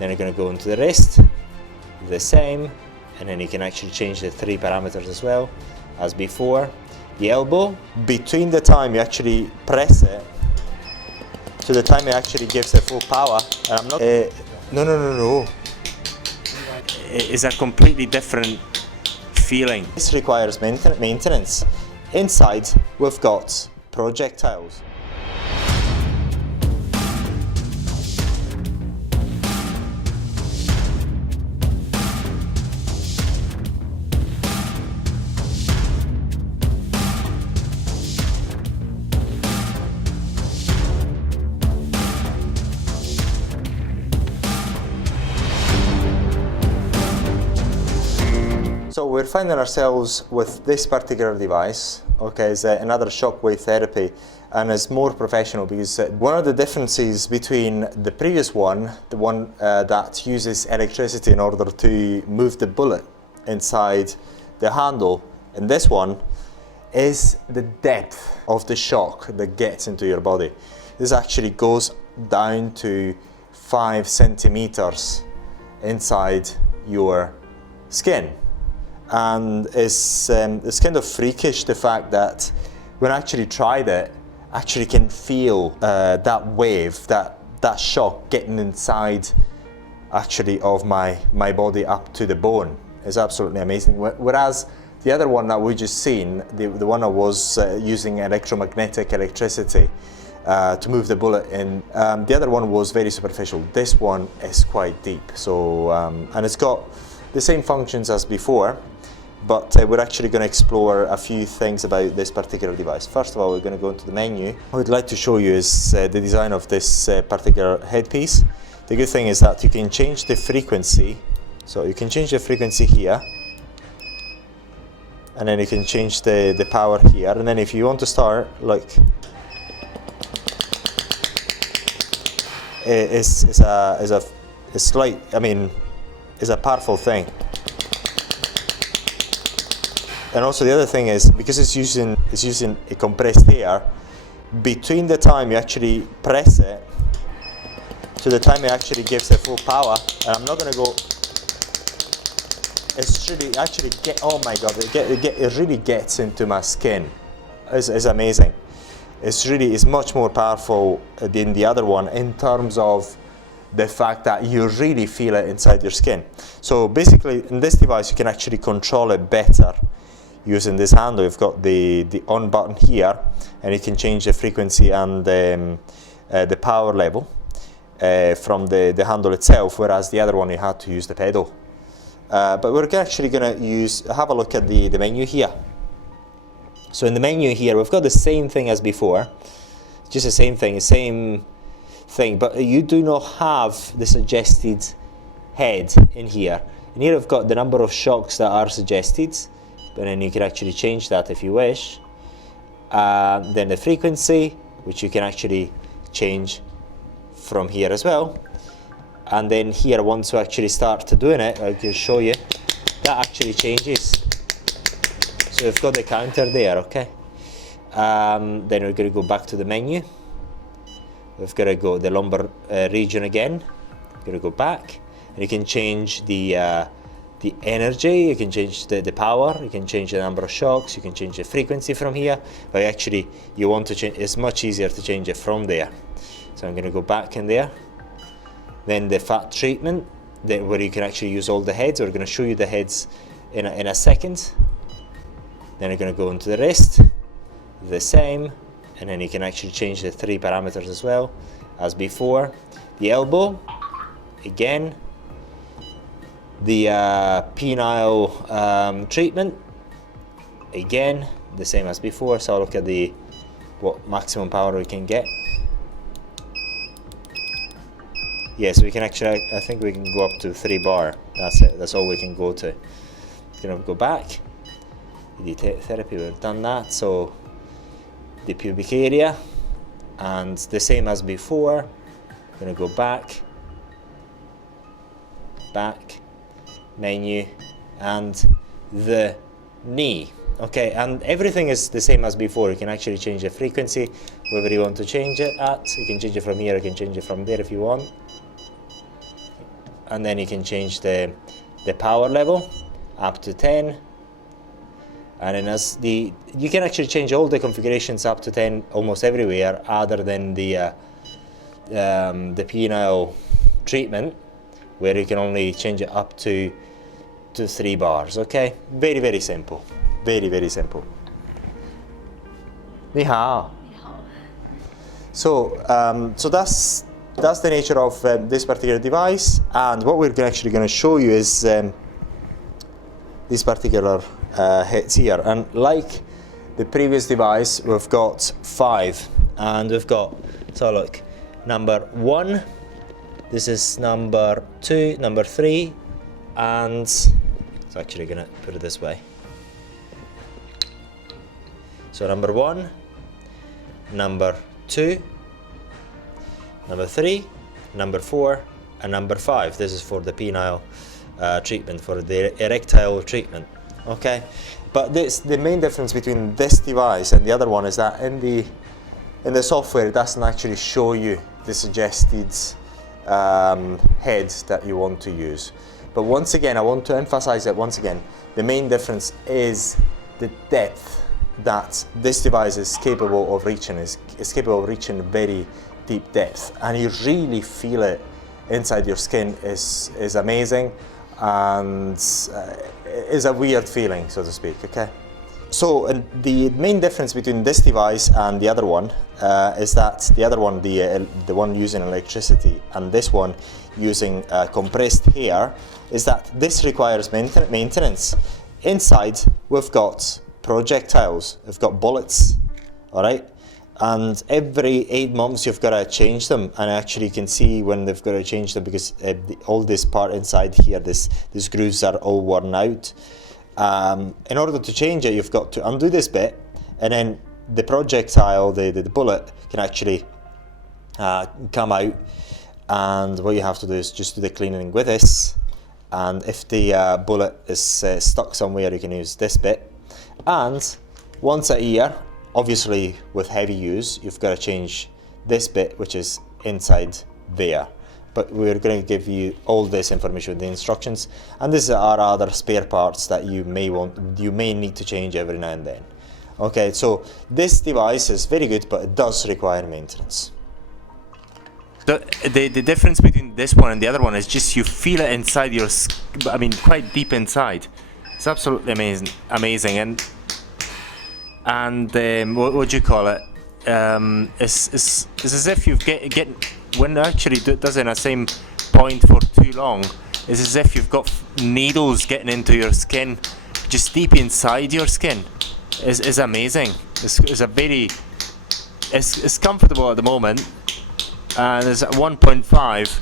Then you're going to go into the wrist, the same, and then you can actually change the 3 parameters as well as before. The elbow, between the time you actually press it to the time it actually gives the full power, and I'm not, no. It's a completely different feeling. This requires maintenance. Inside, we've got projectiles. So we're finding ourselves with this particular device, okay, is another shockwave therapy, and it's more professional because one of the differences between the previous one, the one that uses electricity in order to move the bullet inside the handle, and this one is the depth of the shock that gets into your body. This actually goes down to 5 centimeters inside your skin. And it's kind of freakish, the fact that when I actually tried it, I actually can feel that wave, that shock getting inside actually of my body up to the bone. It's absolutely amazing. Whereas the other one that we just seen, the one I was using electricity to move the bullet in, the other one was very superficial. This one is quite deep. So and it's got the same functions as before. But we're actually going to explore a few things about this particular device. First of all, we're going to go into the menu. What I'd like to show you is the design of this particular headpiece. The good thing is that you can change the frequency. So you can change the frequency here, and then you can change the power here. And then if you want to start, like, it's a powerful thing. And also the other thing is, because it's using a compressed air, between the time you actually press it to the time it actually gives the full power, and I'm not going to go, it's really actually oh my god, it really gets into my skin. It's amazing. It's much more powerful than the other one in terms of the fact that you really feel it inside your skin. So basically in this device you can actually control it better. Using this handle, you've got the on button here, and you can change the frequency and the power level from the handle itself, whereas the other one you had to use the pedal. But we're actually going to have a look at the menu here. So in the menu here, we've got the same thing as before, just the same thing, but you do not have the suggested head in here. And here we've got the number of shocks that are suggested. But then you can actually change that if you wish. Then the frequency, which you can actually change from here as well. And then here, once you actually start doing it, I can show you, that actually changes. So we've got the counter there, okay? Then we're going to go back to the menu. We've got to go the lumbar region again. We're going to go back, and you can change the energy, you can change the power, you can change the number of shocks, you can change the frequency from here, but actually you want to change, it's much easier to change it from there. So I'm going to go back in there. Then the fat treatment, where you can actually use all the heads. We're going to show you the heads in a second. Then you're going to go into the wrist, the same, and then you can actually change the 3 parameters as well as before. The elbow, again. The penile treatment, again the same as before. So I'll look at what maximum power we can get. Yeah, so we can actually, I think we can go up to 3 bar. That's it, that's all we can go to. Gonna go back. The therapy, we've done that. So the pubic area, and the same as before. Gonna go back, menu, and the knee. Okay, and everything is the same as before. You can actually change the frequency wherever you want to change it at. You can change it from here, you can change it from there if you want. and then you can change the power level up to 10. And then you can actually change all the configurations up to 10 almost everywhere, other than the penile treatment, where you can only change it up to 3 bars. Okay, very simple, very simple. 你好. So that's the nature of this particular device, and what we're actually going to show you is these particular heads here. And like the previous device, we've got 5, and we've got, so look, number 1, this is number 2, number 3, and it's actually going to put it this way. So number 1, number 2, number 3, number 4, and number 5. This is for the penile treatment, for the erectile treatment. Okay, but the main difference between this device and the other one is that in the software it doesn't actually show you the suggested head that you want to use. But once again, I want to emphasize that once again, the main difference is the depth that this device is capable of reaching. Is capable of reaching very deep depth, and you really feel it inside your skin. Is amazing, and is a weird feeling, so to speak. Okay, so the main difference between this device and the other one is that the other one, the one using electricity, and this one using compressed air, is that this requires maintenance. Inside we've got projectiles, we've got bullets, all right, and every 8 months you've got to change them. And actually you can see when they've got to change them, because all this part inside here, these grooves are all worn out. In order to change it, you've got to undo this bit, and then the projectile, the bullet, can actually come out, and what you have to do is just do the cleaning with this. And if the bullet is stuck somewhere, you can use this bit. And once a year, obviously with heavy use, you've got to change this bit, which is inside there. But we're going to give you all this information with the instructions, and these are other spare parts that you may need to change every now and then. Okay, so this device is very good, but it does require maintenance. So the difference between this one and the other one is just you feel it inside your, I mean, quite deep inside. It's absolutely amazing, and what do you call it? It's as if you've get when it actually does it in the same point for too long. It's as if you've got needles getting into your skin, just deep inside your skin. It's amazing. It's comfortable at the moment, and it's at 1.5.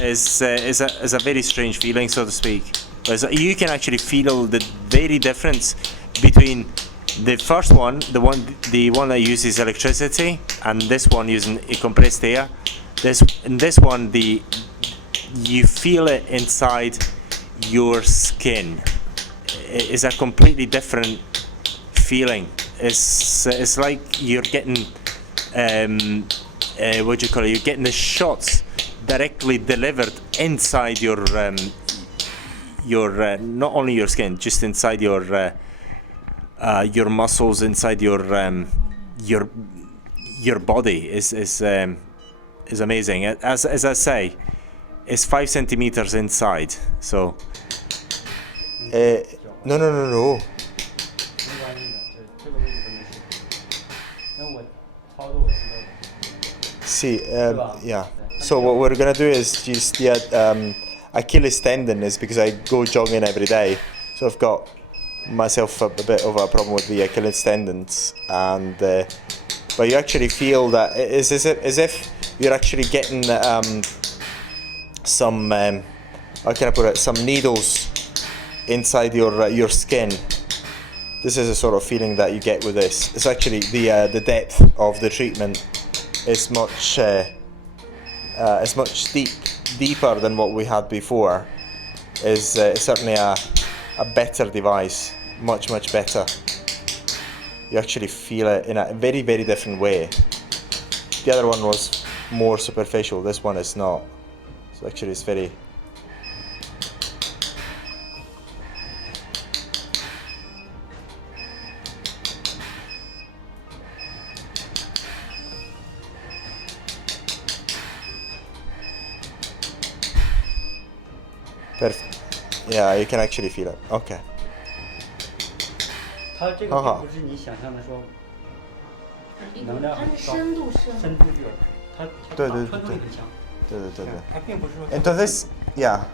Is a very strange feeling, so to speak. You can actually feel the very difference between the first one, the one that uses electricity, and this one using compressed air. In this one, you feel it inside your skin. It's a completely different feeling. It's like you're getting what do you call it? You're getting the shots directly delivered inside your not only your skin, just inside your muscles, inside your body. Is amazing. As I say, it's 5 centimeters inside. So no. See, yeah. So what we're gonna do is use the Achilles tendon, is because I go jogging every day, so I've got myself a bit of a problem with the Achilles tendons, and but you actually feel that it's as if you're actually getting some how can I put it, some needles inside your skin. This is a sort of feeling that you get with this. It's actually the depth of the treatment is much deeper than what we had before. Is certainly a better device, much better. You actually feel it in a very different way. The other one was more superficial. This one is not. So actually, it's very Perfect. Yeah, you can actually feel it. Okay. 它这个并不是你想象的说能量很高，深度这个，它穿透力很强。它并不是说。And to this, yeah.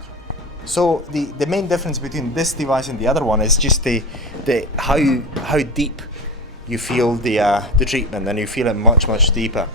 So the main difference between this device and the other one is just the how deep you feel the treatment, and you feel it much deeper.